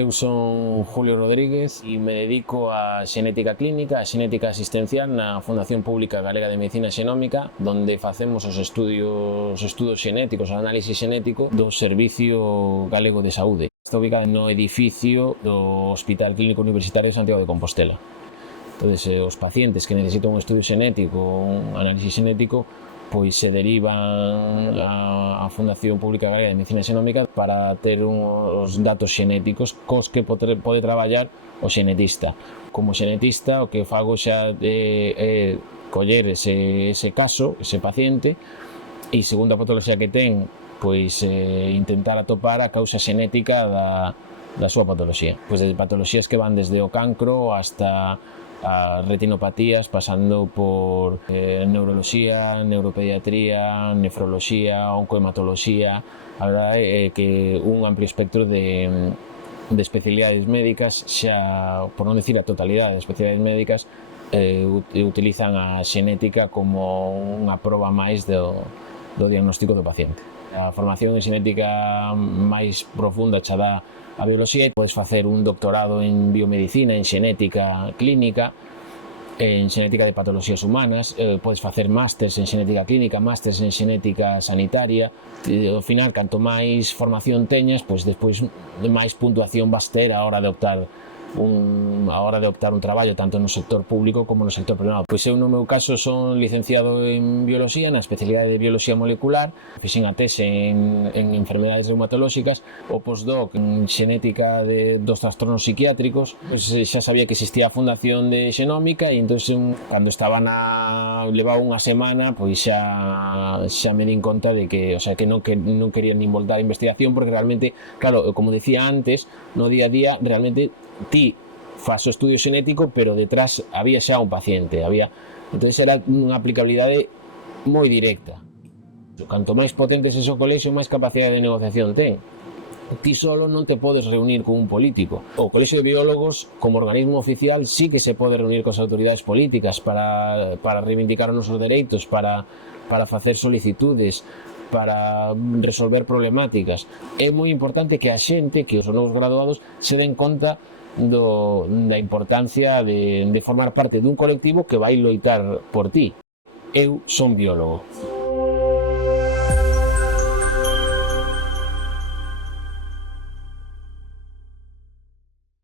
Eu son Julio Rodríguez e me dedico a xenética clínica, a xenética asistencial na Fundación Pública Galega de Medicina Xenómica, donde facemos os estudos xenéticos, o análisis xenético do Servicio Galego de Saúde. Está ubicado no edificio do Hospital Clínico Universitario de Santiago de Compostela. Entonces, os pacientes que necesitan un estudio xenético, un análisis xenético, pois se derivan á Fundación Pública Galega de Medicina Xenómica para ter os datos xenéticos cos que pode traballar o xenetista. Como xenetista, o que fago xa é coller ese caso, ese paciente, e segundo a patoloxía que ten, pois intentar atopar a causa xenética da súa patoloxía. Pois de patoloxías que van desde o cancro hasta as retinopatías, pasando por neuroloxía, neuropediatría, nefroloxía, oncohematoloxía. A verdade é que un amplio espectro de especialidades médicas, xa, por non dicir a totalidade de especialidades médicas, utilizan a xenética como unha proba máis do diagnóstico do paciente. A formación en xenética máis profunda xa dá a bioloxía e podes facer un doctorado en biomedicina, en xenética clínica, en xenética de patoloxías humanas, podes facer másters en xenética clínica, másters en xenética sanitaria. Ao final, canto máis formación teñas, pois despois máis puntuación vas ter a hora de optar un traballo tanto no sector público como no sector privado. Pois eu no meu caso son licenciado en bioloxía, na especialidade de bioloxía molecular, fixen a tese en enfermedades reumatolóxicas, o postdoc en xenética dos trastornos psiquiátricos. Pois xa sabía que existía a Fundación de Xenómica e entón, cando estaba levaba unha semana, pois xa me din conta de que, o sea, que non quería nin voltar a investigación, porque realmente, claro, como decía antes, no día a día, realmente ti faz o estudio xenético, pero detrás había xa un paciente, entón era unha aplicabilidade moi directa. Canto máis potente é o colexio, máis capacidade de negociación ten. Ti solo non te podes reunir con un político. O Colexio de Biólogos, como organismo oficial, sí que se pode reunir con as autoridades políticas para reivindicar os nosos dereitos, para facer solicitudes, para resolver problemáticas. É moi importante que a xente, que os novos graduados, se den conta da importancia de formar parte dun colectivo que vai loitar por ti. Eu son biólogo.